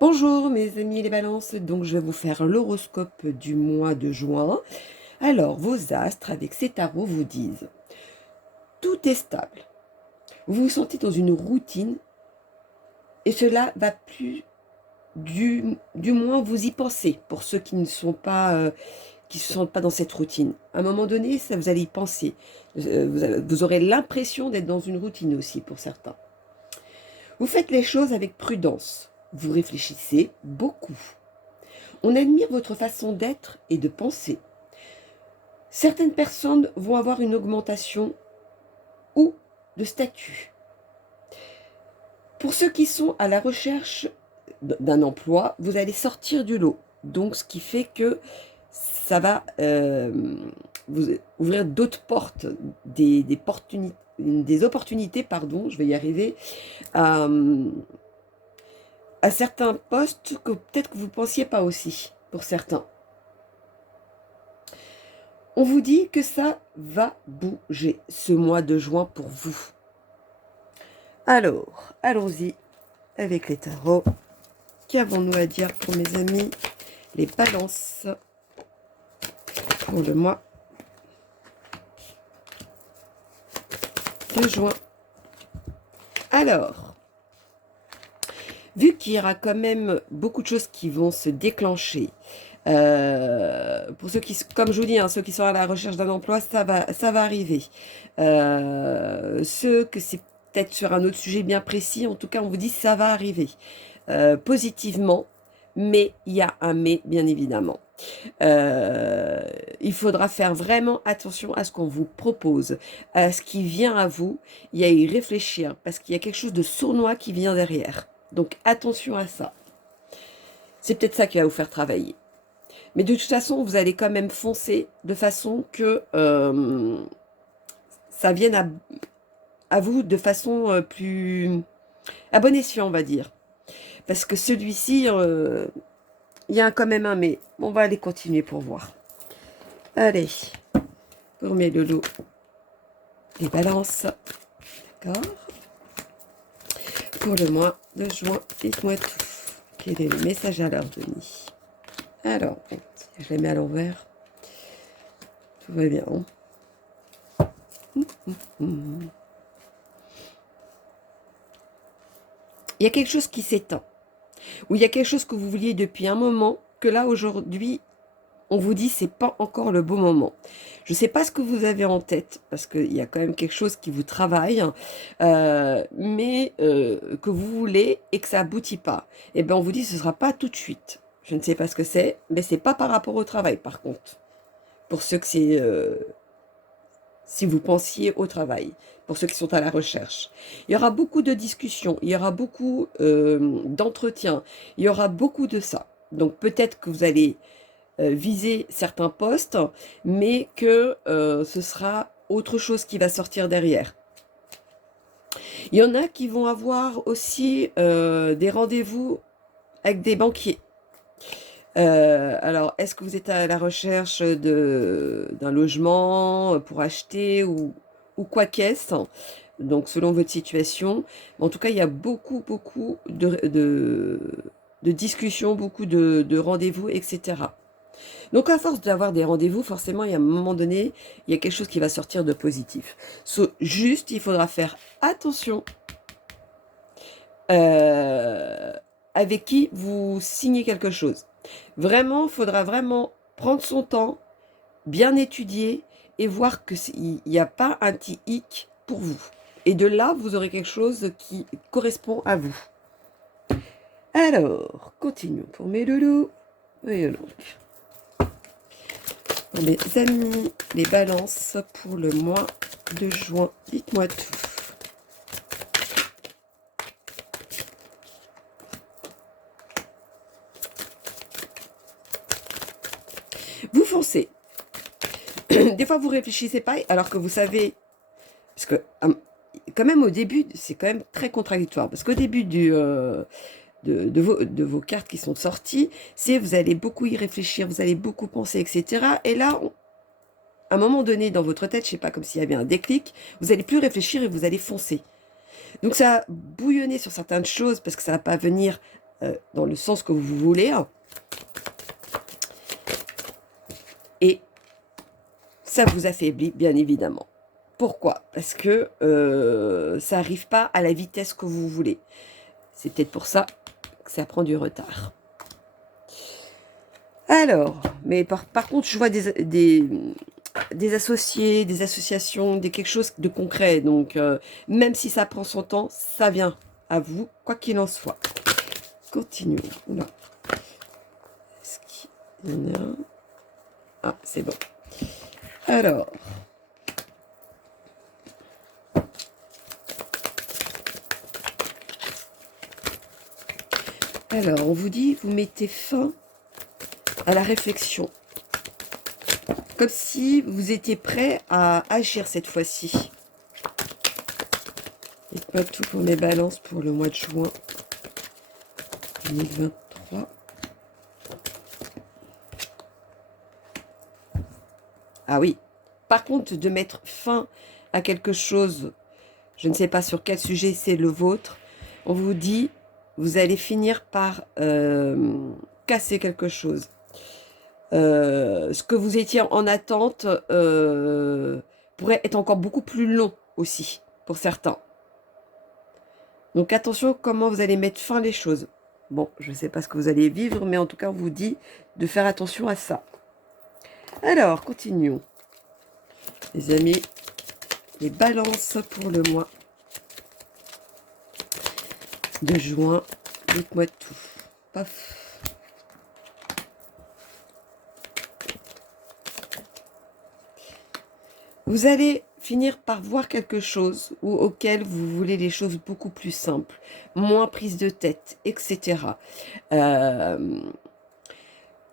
Bonjour mes amis les balances, donc je vais vous faire l'horoscope du mois de juin. Alors, vos astres avec ces tarots vous disent, tout est stable. Vous vous sentez dans une routine et cela va plus du moins vous y pensez pour ceux qui ne sont pas, qui se sentent pas dans cette routine. À un moment donné, ça vous allez y penser. Vous aurez l'impression d'être dans une routine aussi pour certains. Vous faites les choses avec prudence. Vous réfléchissez beaucoup. On admire votre façon d'être et de penser. Certaines personnes vont avoir une augmentation ou de statut. Pour ceux qui sont à la recherche d'un emploi, vous allez sortir du lot. Donc, ce qui fait que ça va vous ouvrir d'autres portes, des opportunités, pardon, je vais y arriver, à, à certains postes que peut-être que vous ne pensiez pas aussi, pour certains. On vous dit que ça va bouger ce mois de juin pour vous. Alors, allons-y avec les tarots. Qu'avons-nous à dire pour mes amis les balances pour le mois de juin? Alors, vu qu'il y aura quand même beaucoup de choses qui vont se déclencher, pour ceux qui, comme je vous dis, ceux qui sont à la recherche d'un emploi, ça va arriver. Ceux que c'est peut-être sur un autre sujet bien précis, en tout cas, on vous dit ça va arriver positivement, mais il y a un mais, bien évidemment. Il faudra faire vraiment attention à ce qu'on vous propose, à ce qui vient à vous, et à y réfléchir, parce qu'il y a quelque chose de sournois qui vient derrière. Donc attention à ça. C'est peut-être ça qui va vous faire travailler. Mais de toute façon, vous allez quand même foncer de façon que ça vienne à vous de façon plus à bon escient, on va dire. Parce que celui-ci, il y a quand même un mais. On va aller continuer pour voir. Allez, pour mes loulous, les balances. D'accord. Pour le mois de juin, dites-moi tout. Quel est le message à leur donner? Alors, je les mets à l'envers. Tout va bien. Il y a quelque chose qui s'éteint. Ou il y a quelque chose que vous vouliez depuis un moment, que là, aujourd'hui, on vous dit c'est pas encore le bon moment. Je ne sais pas ce que vous avez en tête, parce qu'il y a quand même quelque chose qui vous travaille, mais que vous voulez et que ça aboutit pas. Eh bien, on vous dit ce ne sera pas tout de suite. Je ne sais pas ce que c'est, mais c'est pas par rapport au travail, par contre. Pour ceux que c'est... si vous pensiez au travail, pour ceux qui sont à la recherche. Il y aura beaucoup de discussions, il y aura beaucoup d'entretiens, il y aura beaucoup de ça. Donc peut-être que vous allez viser certains postes, mais que ce sera autre chose qui va sortir derrière. Il y en a qui vont avoir aussi des rendez-vous avec des banquiers. Alors, est-ce que vous êtes à la recherche d'un logement pour acheter ou quoi qu'est-ce? Donc, selon votre situation. En tout cas, il y a beaucoup, beaucoup de discussions, beaucoup de rendez-vous, etc. Donc, à force d'avoir des rendez-vous, forcément, il y a un moment donné, il y a quelque chose qui va sortir de positif. Juste, il faudra faire attention euh, avec qui vous signez quelque chose. Vraiment, il faudra vraiment prendre son temps, bien étudier et voir qu'il n'y a pas un petit hic pour vous. Et de là, vous aurez quelque chose qui correspond à vous. Alors, continuons pour mes loulous. Voyons donc. Pour mes amis, les balances pour le mois de juin. Dites-moi tout. Vous foncez. Des fois, vous réfléchissez pas, alors que vous savez, parce que quand même au début, c'est quand même très contradictoire, parce qu'au début de vos cartes qui sont sorties, c'est vous allez beaucoup y réfléchir, vous allez beaucoup penser, etc. Et là, à un moment donné dans votre tête, je sais pas, comme s'il y avait un déclic, vous allez plus réfléchir et vous allez foncer. Donc ça va bouillonner sur certaines choses, parce que ça va pas venir dans le sens que vous voulez. Et ça vous affaiblit, bien évidemment. Pourquoi? Parce que ça n'arrive pas à la vitesse que vous voulez. C'est peut-être pour ça que ça prend du retard. Alors, mais par contre, je vois des associés, des associations, quelque chose de concret. Donc, même si ça prend son temps, ça vient à vous, quoi qu'il en soit. Continuons. Oula. Est-ce qu'il y en a un? Ah, c'est bon. Alors. On vous dit, vous mettez fin à la réflexion. Comme si vous étiez prêt à agir cette fois-ci. Dites-moi tout pour mes balances pour le mois de juin 2023. Ah oui. Par contre, de mettre fin à quelque chose, je ne sais pas sur quel sujet c'est le vôtre, on vous dit, vous allez finir par casser quelque chose. Ce que vous étiez en attente pourrait être encore beaucoup plus long aussi, pour certains. Donc attention comment vous allez mettre fin les choses. Bon, je ne sais pas ce que vous allez vivre, mais en tout cas, on vous dit de faire attention à ça. Alors, continuons. Les amis, les balances pour le mois de juin. Dites-moi tout. Paf. Vous allez finir par voir quelque chose auquel vous voulez les choses beaucoup plus simples, moins prise de tête, etc.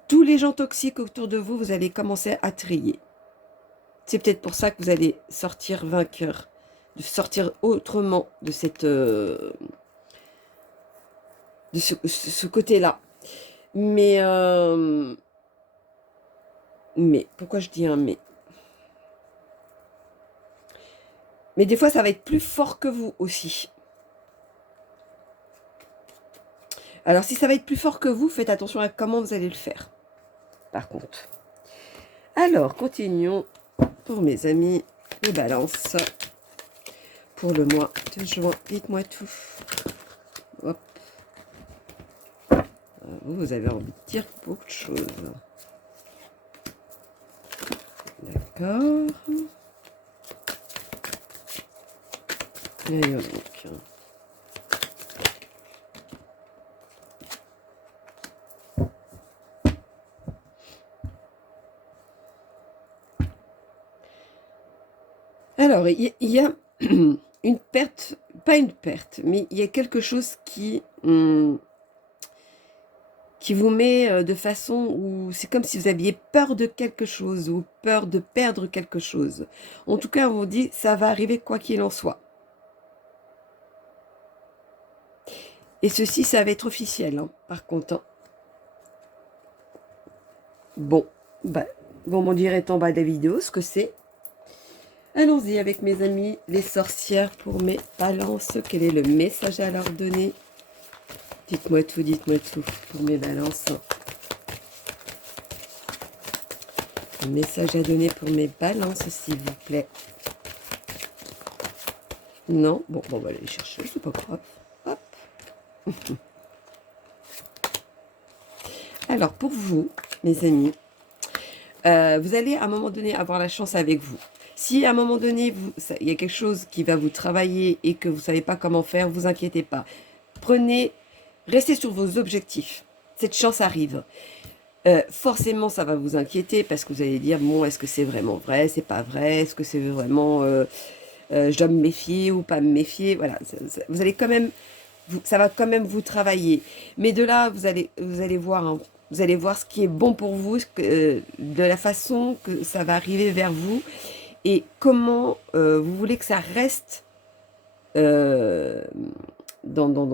Tous les gens toxiques autour de vous, vous allez commencer à trier. C'est peut-être pour ça que vous allez sortir vainqueur, de sortir autrement de cette, de ce côté-là. Mais pourquoi je dis un mais? Mais des fois, ça va être plus fort que vous aussi. Alors, si ça va être plus fort que vous, faites attention à comment vous allez le faire. Par contre. Alors, continuons pour mes amis, les balances. Pour le mois de juin, dites-moi tout. Hop. Vous avez envie de dire beaucoup de choses. D'accord. Allez, donc. Alors, il y a une perte, pas une perte, mais il y a quelque chose qui vous met de façon où c'est comme si vous aviez peur de quelque chose ou peur de perdre quelque chose. En tout cas, on vous dit, ça va arriver quoi qu'il en soit. Et ceci, ça va être officiel, hein, par contre. Hein. Bon, bah, vous m'en direz en bas de la vidéo ce que c'est. Allons-y avec mes amis, les sorcières pour mes balances. Quel est le message à leur donner? Dites-moi tout pour mes balances. Un message à donner pour mes balances, s'il vous plaît. Non? Bon, on va aller chercher, c'est pas grave. Hop. Alors, pour vous, mes amis, vous allez à un moment donné avoir la chance avec vous. Si à un moment donné, il y a quelque chose qui va vous travailler et que vous ne savez pas comment faire, vous inquiétez pas. Restez sur vos objectifs. Cette chance arrive. Forcément, ça va vous inquiéter parce que vous allez dire, bon, est-ce que c'est vraiment vrai, c'est pas vrai, est-ce que c'est vraiment, je dois me méfier ou pas me méfier, voilà. Vous allez quand même, ça va quand même vous travailler. Mais de là, vous allez voir, hein, vous allez voir ce qui est bon pour vous, de la façon que ça va arriver vers vous. Et comment vous voulez que ça reste dans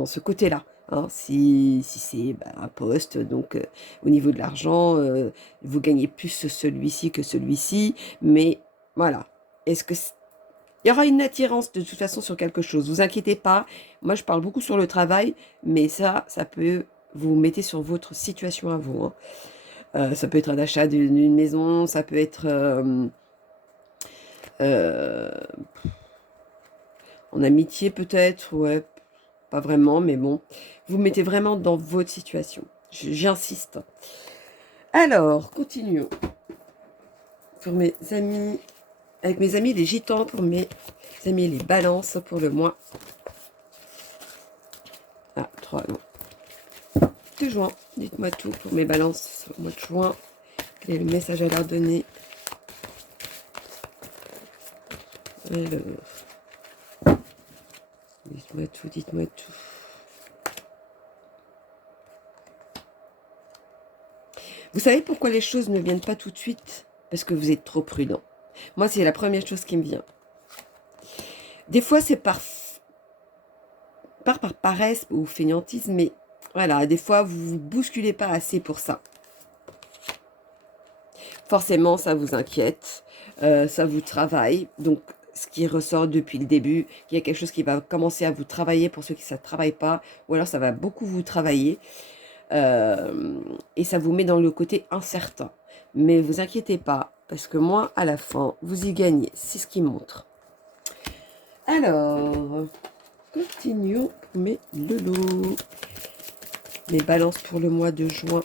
ce côté-là. Hein, si c'est un poste, donc au niveau de l'argent, vous gagnez plus celui-ci que celui-ci. Mais voilà. Est-ce que il y aura une attirance de toute façon sur quelque chose. Vous inquiétez pas. Moi, je parle beaucoup sur le travail, mais ça peut vous mettez sur votre situation à vous, hein. Ça peut être un achat d'une maison, ça peut être euh, en amitié peut-être, ouais, pas vraiment, mais bon. Vous mettez vraiment dans votre situation. J'insiste. Alors, continuons. Pour mes amis, avec mes amis les gitans, pour mes amis les balances pour le mois. Ah, 3, non. De juin. Dites-moi tout pour mes balances au mois de juin. Quel est le message à leur donner? Alors, dites-moi tout, dites-moi tout. Vous savez pourquoi les choses ne viennent pas tout de suite? Parce que vous êtes trop prudent. Moi, c'est la première chose qui me vient. Des fois, c'est par paresse ou fainéantisme, mais voilà, des fois, vous vous bousculez pas assez pour ça. Forcément, ça vous inquiète, ça vous travaille. Donc, ce qui ressort depuis le début, qu'il y a quelque chose qui va commencer à vous travailler pour ceux qui ne travaille pas, ou alors ça va beaucoup vous travailler. Et ça vous met dans le côté incertain. Mais vous inquiétez pas, parce que moi, à la fin, vous y gagnez. C'est ce qui montre. Alors, continuons pour mes lolos. Mes balances pour le mois de juin.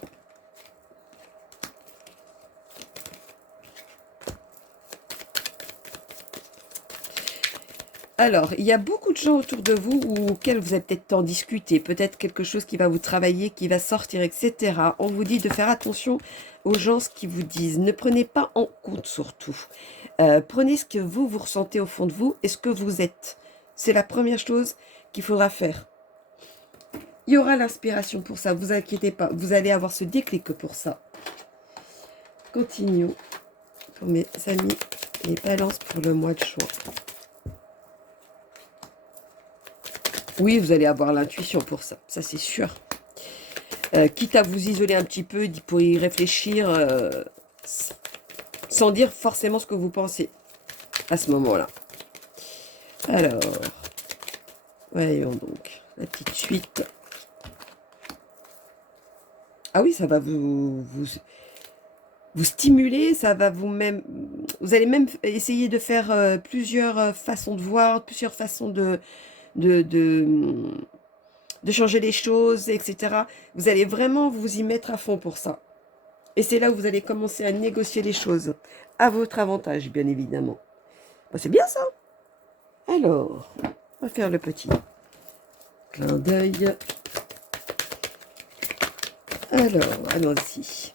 Alors, il y a beaucoup de gens autour de vous auxquels vous avez peut-être en discuté, peut-être quelque chose qui va vous travailler, qui va sortir, etc. On vous dit de faire attention aux gens, ce qu'ils vous disent. Ne prenez pas en compte surtout. Prenez ce que vous ressentez au fond de vous et ce que vous êtes. C'est la première chose qu'il faudra faire. Il y aura l'inspiration pour ça, vous inquiétez pas. Vous allez avoir ce déclic pour ça. Continuons pour mes amis, les balances pour le mois de juin. Oui, vous allez avoir l'intuition pour ça, ça c'est sûr. Quitte à vous isoler un petit peu pour y réfléchir, sans dire forcément ce que vous pensez à ce moment-là. Alors, voyons donc, la petite suite. Ah oui, ça va vous stimuler, ça va vous allez même essayer de faire plusieurs façons de voir, plusieurs façons de changer les choses, etc. Vous allez vraiment vous y mettre à fond pour ça. Et c'est là où vous allez commencer à négocier les choses, à votre avantage, bien évidemment. Ben, c'est bien ça. Alors, on va faire le petit clin d'œil. Alors, allons-y.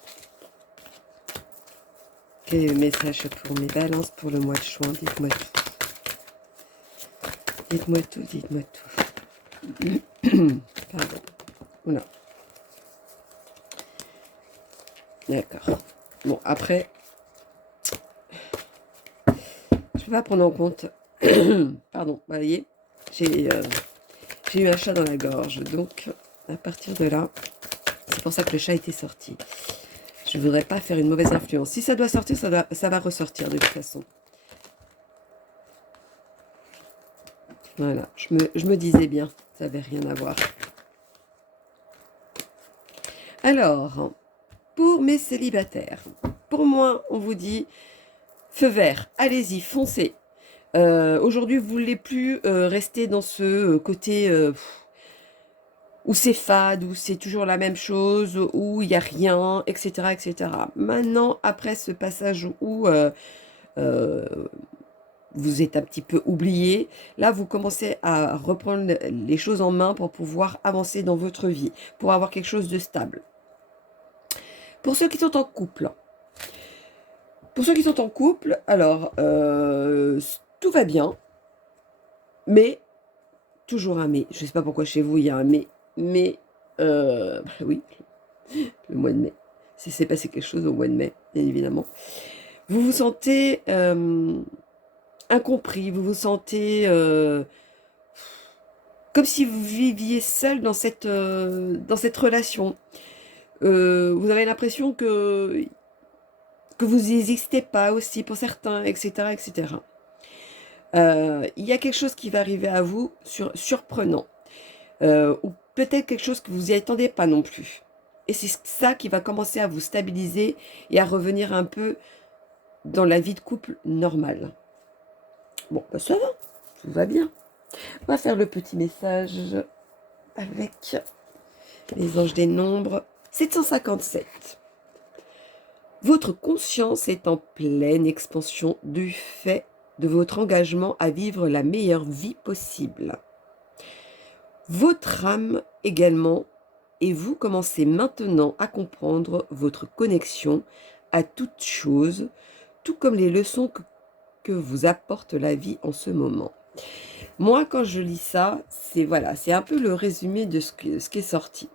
Quel est le message pour mes balances pour le mois de juin? Dites-moi tout. Dites-moi tout, dites-moi tout. Pardon. Oula. D'accord. Bon, après, je vais pas prendre en compte. Pardon, vous voyez, j'ai eu un chat dans la gorge. Donc, à partir de là, c'est pour ça que le chat était sorti. Je ne voudrais pas faire une mauvaise influence. Si ça doit sortir, ça va ressortir de toute façon. Voilà, je me disais bien, ça n'avait rien à voir. Alors, pour mes célibataires, pour moi, on vous dit feu vert, allez-y, foncez. Aujourd'hui, vous ne voulez plus rester dans ce côté où c'est fade, où c'est toujours la même chose, où il n'y a rien, etc., etc. Maintenant, après ce passage où vous êtes un petit peu oublié, là, vous commencez à reprendre les choses en main pour pouvoir avancer dans votre vie, pour avoir quelque chose de stable. Pour ceux qui sont en couple, alors, tout va bien, mais, toujours un mais. Je ne sais pas pourquoi chez vous, il y a un mais, oui, le mois de mai. C'est passé quelque chose au mois de mai, bien évidemment. Vous vous sentez incompris, vous vous sentez comme si vous viviez seul dans cette relation. Vous avez l'impression que vous n'existez pas aussi pour certains, etc., etc. Il y a quelque chose qui va arriver à vous surprenant. Ou peut-être quelque chose que vous n'y attendez pas non plus. Et c'est ça qui va commencer à vous stabiliser et à revenir un peu dans la vie de couple normale. Bon, bah ça va, tout va bien. On va faire le petit message avec les anges des nombres. 757. Votre conscience est en pleine expansion du fait de votre engagement à vivre la meilleure vie possible. Votre âme également, et vous commencez maintenant à comprendre votre connexion à toute chose, tout comme les leçons que vous apporte la vie en ce moment. Moi, quand je lis ça, c'est un peu le résumé de ce qui est sorti.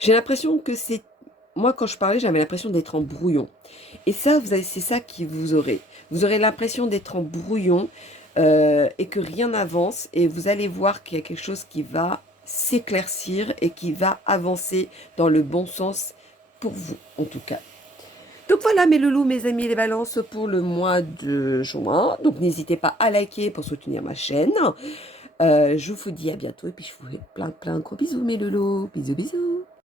J'ai l'impression que c'est... Moi, quand je parlais, j'avais l'impression d'être en brouillon. Et ça, c'est ça qui vous aurez. Vous aurez l'impression d'être en brouillon et que rien n'avance. Et vous allez voir qu'il y a quelque chose qui va s'éclaircir et qui va avancer dans le bon sens pour vous, en tout cas. Donc voilà mes loulous, mes amis, les balances pour le mois de juin. Donc n'hésitez pas à liker pour soutenir ma chaîne. Je vous dis à bientôt et puis je vous fais plein de gros bisous mes loulous. Bisous bisous.